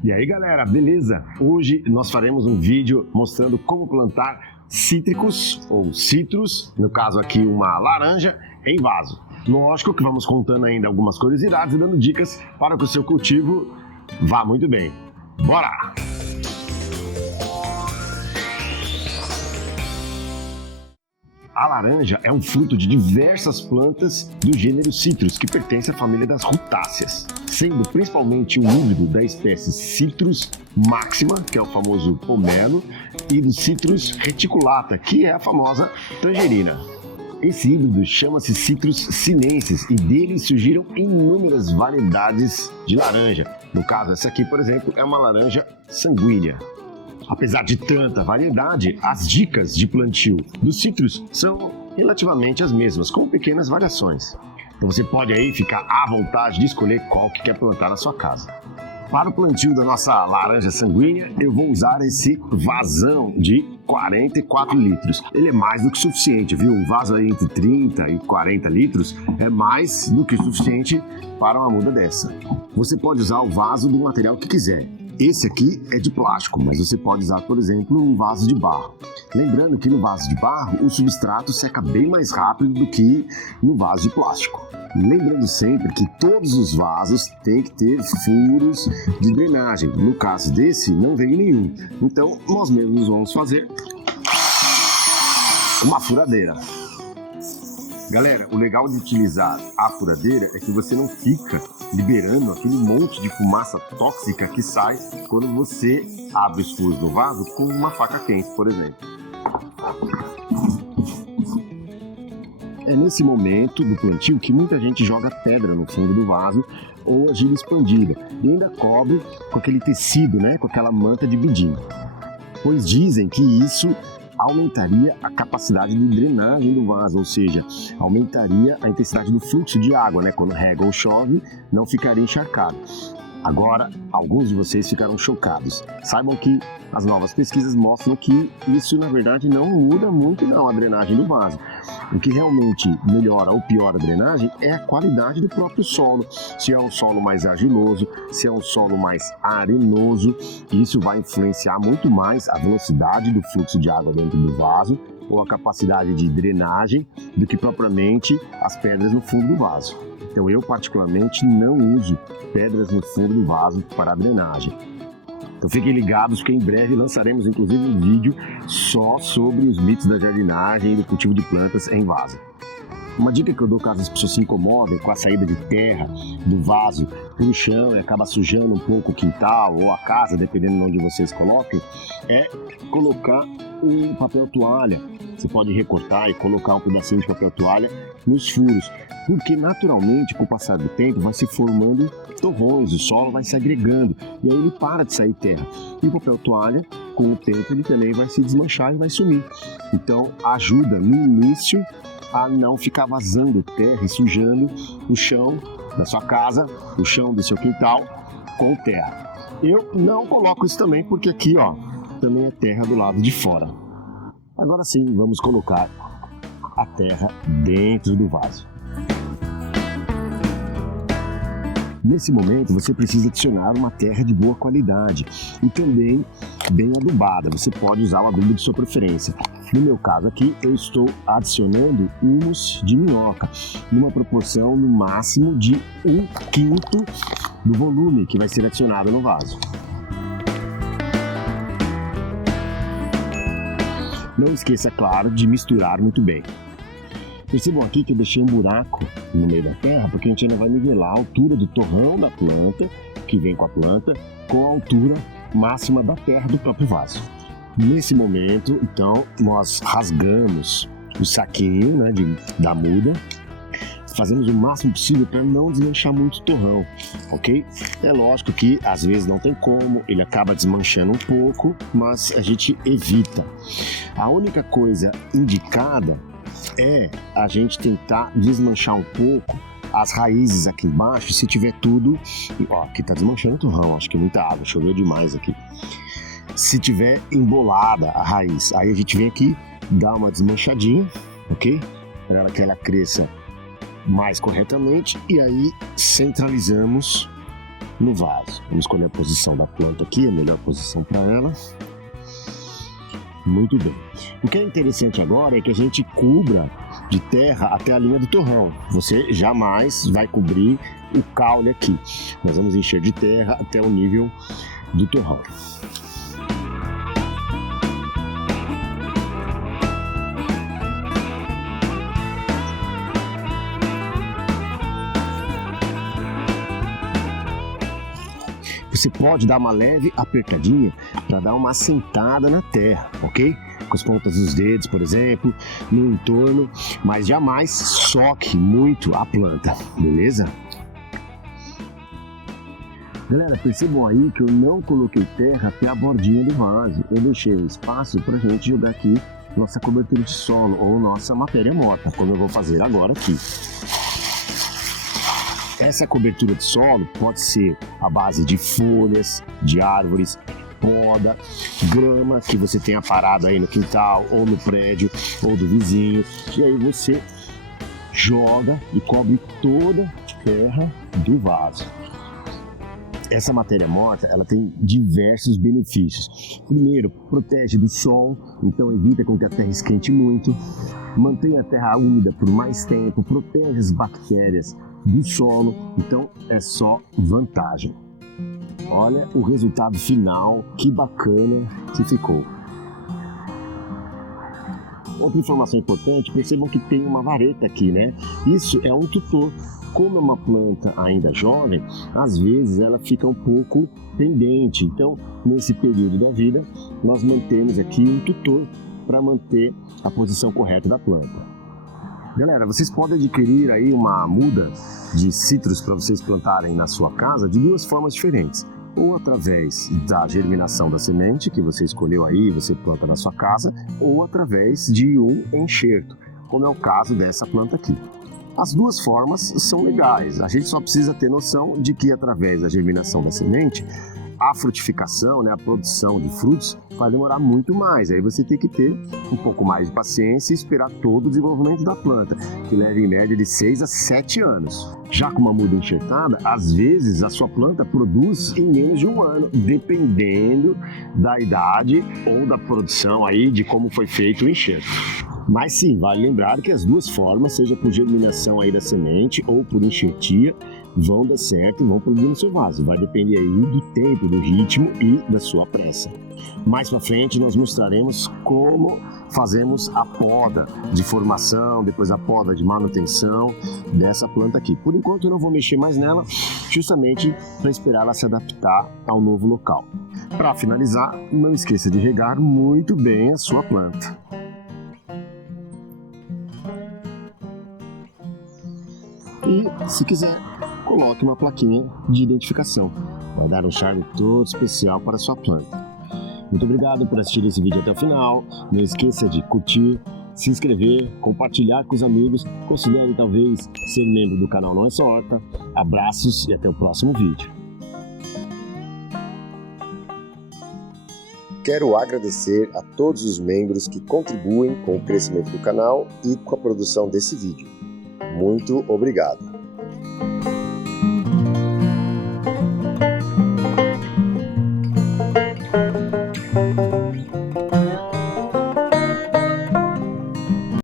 E aí galera, beleza? Hoje nós faremos um vídeo mostrando como plantar cítricos ou citros, no caso aqui uma laranja, em vaso. Lógico que vamos contando ainda algumas curiosidades e dando dicas para que o seu cultivo vá muito bem. Bora! A laranja é um fruto de diversas plantas do gênero Citrus, que pertence à família das rutáceas, sendo principalmente o híbrido da espécie Citrus maxima, que é o famoso pomelo, e do Citrus reticulata, que é a famosa tangerina. Esse híbrido chama-se Citrus sinensis e dele surgiram inúmeras variedades de laranja. No caso, essa aqui, por exemplo, é uma laranja sanguínea. Apesar de tanta variedade, as dicas de plantio dos citros são relativamente as mesmas, com pequenas variações. Então você pode aí ficar à vontade de escolher qual que quer plantar na sua casa. Para o plantio da nossa laranja sanguínea, eu vou usar esse vasão de 44 litros. Ele é mais do que suficiente, viu? Um vaso aí entre 30 e 40 litros é mais do que suficiente para uma muda dessa. Você pode usar o vaso do material que quiser. Esse aqui é de plástico, mas você pode usar, por exemplo, um vaso de barro. Lembrando que no vaso de barro, o substrato seca bem mais rápido do que no vaso de plástico. Lembrando sempre que todos os vasos têm que ter furos de drenagem. No caso desse, não veio nenhum. Então, nós mesmos vamos fazer uma furadeira. Galera, o legal de utilizar a furadeira é que você não fica liberando aquele monte de fumaça tóxica que sai quando você abre os furos do vaso com uma faca quente, por exemplo. É nesse momento do plantio que muita gente joga pedra no fundo do vaso ou argila expandida e ainda cobre com aquele tecido, né, com aquela manta de bidim. Pois dizem que isso aumentaria a capacidade de drenagem do vaso, ou seja, aumentaria a intensidade do fluxo de água, né? Quando rega ou chove, não ficaria encharcado. Agora, alguns de vocês ficaram chocados. Saibam que as novas pesquisas mostram que isso, na verdade, não muda muito não, a drenagem do vaso. O que realmente melhora ou piora a drenagem é a qualidade do próprio solo. Se é um solo mais argiloso, se é um solo mais arenoso, isso vai influenciar muito mais a velocidade do fluxo de água dentro do vaso ou a capacidade de drenagem do que propriamente as pedras no fundo do vaso. Então eu particularmente não uso pedras no fundo do vaso para a drenagem. Então fiquem ligados que em breve lançaremos inclusive um vídeo só sobre os mitos da jardinagem e do cultivo de plantas em vaso. Uma dica que eu dou caso as pessoas se incomodem com a saída de terra do vaso para o chão e acaba sujando um pouco o quintal ou a casa, dependendo de onde vocês coloquem, é colocar um papel toalha. Você pode recortar e colocar um pedacinho de papel toalha nos furos, porque naturalmente com o passar do tempo vai se formando torrões, o solo vai se agregando e aí ele para de sair terra. E o papel toalha, com o tempo, ele também vai se desmanchar e vai sumir. Então ajuda no início a não ficar vazando terra e sujando o chão da sua casa, o chão do seu quintal com terra. Eu não coloco isso também porque aqui, ó, também é terra do lado de fora. Agora sim, vamos colocar a terra dentro do vaso. Nesse momento, você precisa adicionar uma terra de boa qualidade e também bem adubada. Você pode usar o adubo de sua preferência. No meu caso aqui, eu estou adicionando humus de minhoca, numa proporção no máximo de 1/5 do volume que vai ser adicionado no vaso. Não esqueça, claro, de misturar muito bem. Percebam aqui que eu deixei um buraco no meio da terra, porque a gente ainda vai nivelar a altura do torrão da planta, que vem com a planta, com a altura máxima da terra do próprio vaso. Nesse momento, então, nós rasgamos o saquinho, né, da muda, fazemos o máximo possível para não desmanchar muito o torrão, ok? É lógico que às vezes não tem como, ele acaba desmanchando um pouco, mas a gente evita. A única coisa indicada é a gente tentar desmanchar um pouco as raízes aqui embaixo, se tiver tudo... Ó, aqui tá desmanchando o torrão, acho que muita água, choveu demais aqui. Se tiver embolada a raiz, aí a gente vem aqui, dá uma desmanchadinha, ok? Para que ela cresça mais corretamente e aí centralizamos no vaso. Vamos escolher a posição da planta aqui, a melhor posição para ela. Muito bem. O que é interessante agora é que a gente cubra de terra até a linha do torrão. Você jamais vai cobrir o caule aqui. Nós vamos encher de terra até o nível do torrão. Você pode dar uma leve apertadinha para dar uma assentada na terra, ok? Com as pontas dos dedos, por exemplo, no entorno, mas jamais soque muito a planta, beleza? Galera, percebam aí que eu não coloquei terra até a bordinha do vaso. Eu deixei um espaço para a gente jogar aqui nossa cobertura de solo ou nossa matéria morta, como eu vou fazer agora aqui. Essa cobertura de solo pode ser à base de folhas, de árvores, poda, grama que você tenha parado aí no quintal ou no prédio ou do vizinho. E aí você joga e cobre toda a terra do vaso. Essa matéria morta, ela tem diversos benefícios. Primeiro, protege do sol, então evita com que a terra esquente muito. Mantém a terra úmida por mais tempo, protege as bactérias do solo, então é só vantagem. Olha o resultado final, que bacana que ficou. Outra informação importante, percebam que tem uma vareta aqui, né? Isso é um tutor. Como é uma planta ainda jovem, às vezes ela fica um pouco pendente. Então, nesse período da vida, nós mantemos aqui um tutor para manter a posição correta da planta. Galera, vocês podem adquirir aí uma muda de citros para vocês plantarem na sua casa de duas formas diferentes. Ou através da germinação da semente, que você escolheu aí, você planta na sua casa, ou através de um enxerto, como é o caso dessa planta aqui. As duas formas são legais, a gente só precisa ter noção de que através da germinação da semente, a frutificação, né, a produção de frutos vai demorar muito mais. Aí você tem que ter um pouco mais de paciência e esperar todo o desenvolvimento da planta, que leva em média de 6 a 7 anos. Já com uma muda enxertada, às vezes a sua planta produz em menos de um ano, dependendo da idade ou da produção aí de como foi feito o enxerto. Mas sim, vale lembrar que as duas formas, seja por germinação aí da semente ou por enxertia, vão dar certo e vão produzir no seu vaso. Vai depender aí do tempo, do ritmo e da sua pressa. Mais para frente nós mostraremos como fazemos a poda de formação, depois a poda de manutenção dessa planta aqui. Por enquanto eu não vou mexer mais nela, justamente para esperar ela se adaptar ao novo local. Para finalizar, não esqueça de regar muito bem a sua planta. E, se quiser, coloque uma plaquinha de identificação. Vai dar um charme todo especial para a sua planta. Muito obrigado por assistir esse vídeo até o final. Não esqueça de curtir, se inscrever, compartilhar com os amigos. Considere talvez ser membro do canal Não é Só Horta. Abraços e até o próximo vídeo. Quero agradecer a todos os membros que contribuem com o crescimento do canal e com a produção desse vídeo. Muito obrigado!